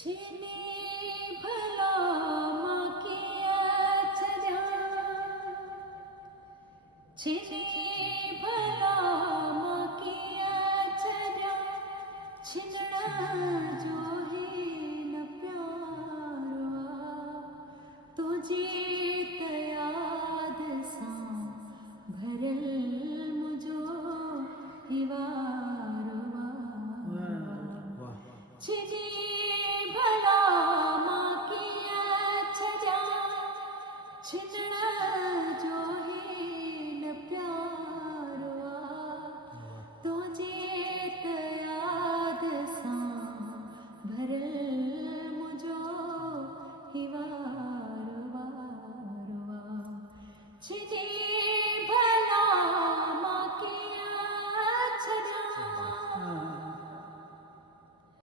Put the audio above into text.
छिने भला माँ किया चरा, छिने भला माँ किया चरा, छिनना जो है न प्यारा, तुझे तयाद सा भरल मुझो हिवारवा,